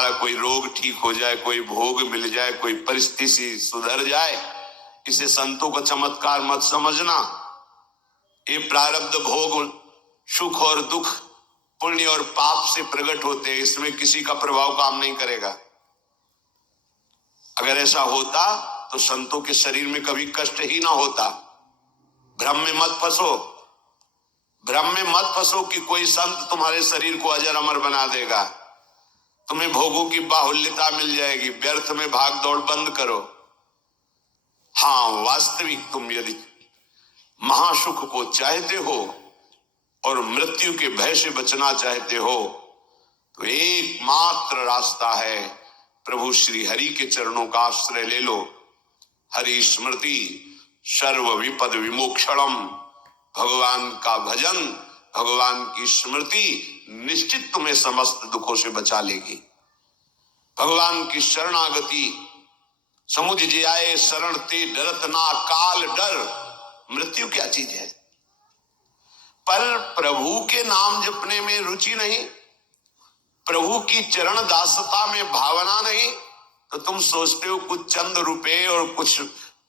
तुम्हारा कोई रोग ठीक हो जाए, कोई भोग मिल जाए, कोई परिस्थिति सुधर जाए, इसे संतों का चमत्कार मत समझना। ये प्रारब्ध भोग सुख और दुख, पुण्य और पाप से प्रकट होते हैं, इसमें किसी का प्रभाव काम नहीं करेगा। अगर ऐसा होता तो संतों के शरीर में कभी कष्ट ही ना होता। भ्रम में मत फंसो, भ्रम में मत फंसो कि कोई संत तुम्हारे शरीर को अजर अमर बना देगा, तुम्हें भोगों की बाहुल्यता मिल जाएगी। व्यर्थ में भाग दौड़ बंद करो। हाँ, वास्तविक तुम यदि महासुख को चाहते हो और मृत्यु के भय से बचना चाहते हो तो एकमात्र रास्ता है, प्रभु श्री हरि के चरणों का आश्रय ले लो। हरि स्मृति सर्व विपद विमोक्षणम, भगवान का भजन, भगवान की स्मृति निश्चित तुम्हें समस्त दुखों से बचा लेगी। भगवान की शरणागति, समुझ जे आए शरण ते डरत ना काल डर। मृत्यु क्या चीज है? पर प्रभु के नाम जपने में रुचि नहीं, प्रभु की चरण दासता में भावना नहीं, तो तुम सोचते हो कुछ चंद रुपए और कुछ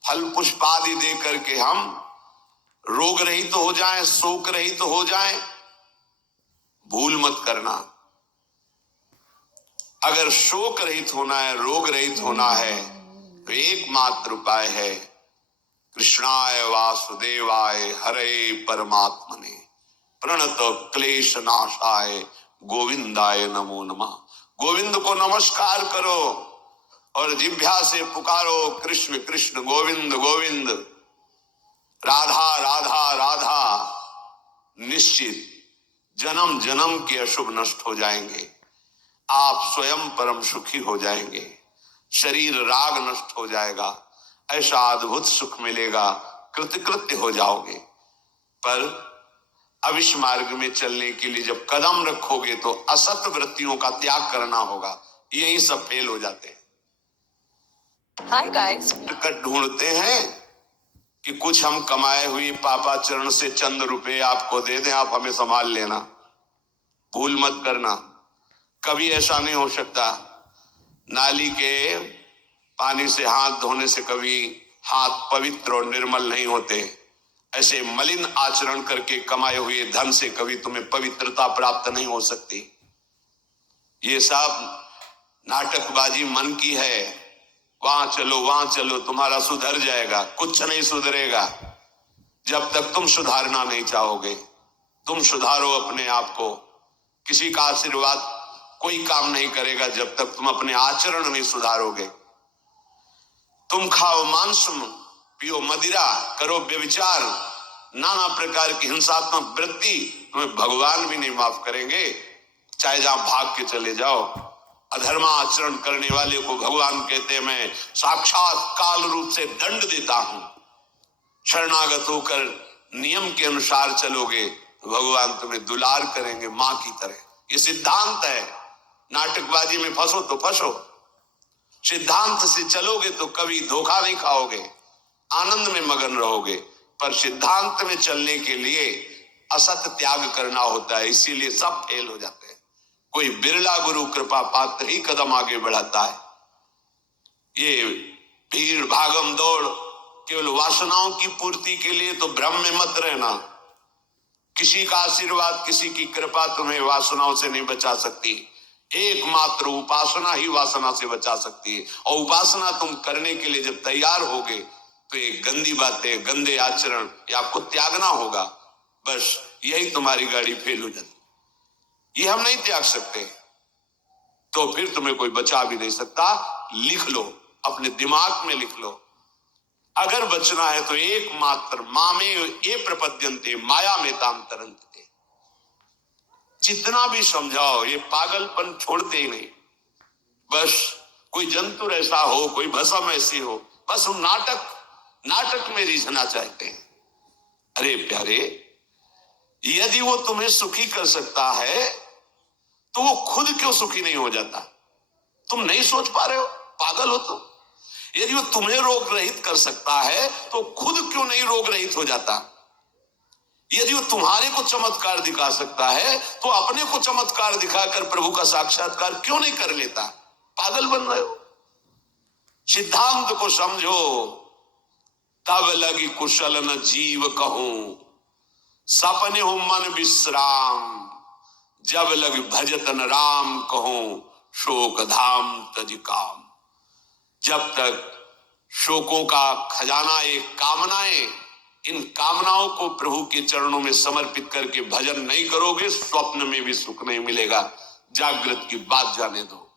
फल पुष्प आदि दे करके हम रोग रहित तो हो जाएं, शोक रहित तो हो जाएं। भूल मत करना। अगर शोक रहित होना है, रोग रहित होना है, तो एकमात्र उपाय है कृष्णाय वासुदेवाय हरे परमात्मने प्रणत क्लेश नाशाय गोविंदाय नमो नमः। गोविंद को नमस्कार करो और जिह्वा से पुकारो कृष्ण कृष्ण गोविंद गोविंद, राधा राधा राधा। निश्चित जन्म जन्म के अशुभ नष्ट हो जाएंगे, आप स्वयं परम सुखी हो जाएंगे, शरीर राग नष्ट हो जाएगा, ऐसा अद्भुत सुख मिलेगा, कृतकृत्य हो जाओगे। पर अब इस मार्ग में चलने के लिए जब कदम रखोगे तो असत वृत्तियों का त्याग करना होगा। यही सब फेल हो जाते हैं। हाय गाइस, ढूंढते हैं कि कुछ हम कमाए हुए पापा चरण से चंद रुपए आपको दे दें, आप हमें संभाल लेना। भूल मत करना, कभी ऐसा नहीं हो सकता। नाली के पानी से हाथ धोने से कभी हाथ पवित्र और निर्मल नहीं होते। ऐसे मलिन आचरण करके कमाए हुए धन से कभी तुम्हें पवित्रता प्राप्त नहीं हो सकती। ये सब नाटकबाजी मन की है। वहां चलो तुम्हारा सुधर जाएगा, कुछ नहीं सुधरेगा जब तक तुम सुधारना नहीं चाहोगे। तुम सुधारो अपने आप को, किसी का आशीर्वाद कोई काम नहीं करेगा जब तक तुम अपने आचरण नहीं सुधारोगे। तुम खाओ मांस, पियो मदिरा, करो व्यभिचार, नाना प्रकार की हिंसात्मक वृत्ति, तुम्हें भगवान भी नहीं माफ करेंगे, चाहे जहां भाग के चले जाओ। अधर्म आचरण करने वाले को भगवान कहते हैं मैं साक्षात काल रूप से दंड देता हूं। शरणागत होकर नियम के अनुसार चलोगे तो भगवान तुम्हें दुलार करेंगे मां की तरह। ये सिद्धांत है। नाटकबाजी में फंसो तो फंसो, सिद्धांत से चलोगे तो कभी धोखा नहीं खाओगे, आनंद में मगन रहोगे। पर सिद्धांत में चलने के लिए असत त्याग करना होता है, इसीलिए सब फेल हो जाते हैं। कोई बिरला गुरु कृपा पात्र ही कदम आगे बढ़ाता है। ये भीड़ भागम दौड़ केवल वासनाओं की पूर्ति के लिए तो भ्रम में मत रहना। किसी का आशीर्वाद, किसी की कृपा तुम्हें वासनाओं से नहीं बचा सकती। एकमात्र उपासना ही वासना से बचा सकती है। और उपासना तुम करने के लिए जब तैयार होगे तो ये गंदी बातें, गंदे आचरण ये आपको त्यागना होगा। बस यही तुम्हारी गाड़ी फेल हो जाती। ये हम नहीं त्याग सकते तो फिर तुम्हें कोई बचा भी नहीं सकता। लिख लो, अपने दिमाग में लिख लो, अगर बचना है तो एकमात्र मां में ये प्रपद्यन्ते माया में ताम तरंते। जितना भी समझाओ ये पागलपन छोड़ते ही नहीं। बस कोई जंतु ऐसा हो, कोई भस्म ऐसी हो, बस हम नाटक में रिझना चाहते हैं। अरे प्यारे, यदि वो तुम्हें सुखी कर सकता है तो वो खुद क्यों सुखी नहीं हो जाता? तुम नहीं सोच पा रहे हो? पागल हो तुम? यदि वो तुम्हें रोग रहित कर सकता है तो खुद क्यों नहीं रोग रहित हो जाता? यदि वो तुम्हारे को चमत्कार दिखा सकता है तो अपने को चमत्कार दिखाकर प्रभु का साक्षात्कार क्यों नहीं कर लेता? पागल बन रहे हो। सिद्धांत को समझो। तब लगी कुशल न जीव कहूं, सपने हो मन विश्राम। जब लग भजतन राम कहूं, शोक धाम तज काम। जब तक शोकों का खजाना एक कामनाएं, इन कामनाओं को प्रभु के चरणों में समर्पित करके भजन नहीं करोगे, स्वप्न में भी सुख नहीं मिलेगा। जागृत की बात जाने दो।